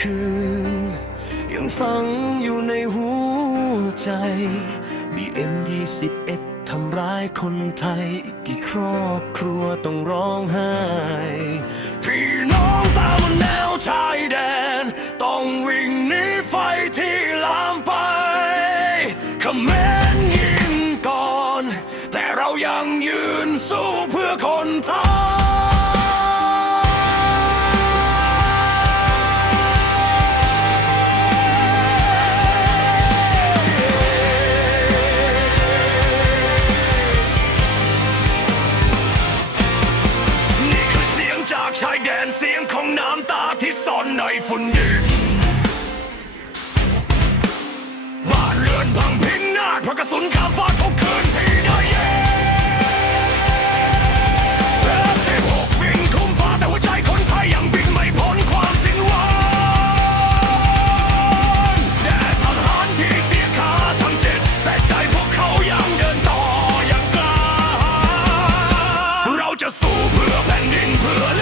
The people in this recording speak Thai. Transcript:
คืน ยังฝังอยู่ในหัวใจ BM 21 ทำร้ายคนไทย อีกกี่ครอบครัวต้องร้องไห้ พี่น้องตามมาแนวชายแดน ต้องวิ่งหนีไฟที่ลามไปเขมรยิงก่อน แต่เรายังยืนสู้เพื่อคนไทย แดนเสียงของน้ำตาที่ซ่อนในฝุ่นดินบ้านเรือนพังพินาศเพราะกระสุนข้ามฟ้าทุกคืนที่ได้ยินสิบหกบินคุ้มฟ้าแต่หัวใจคนไทยยังบินไม่พ้นความสิ้นหวังแด่ทหารที่เสียขาทั้จ็ดแต่ใจพวกเขายังเดินต่อยังกล้าเราจะสู้เพื่อแผ่นดินเพื่อ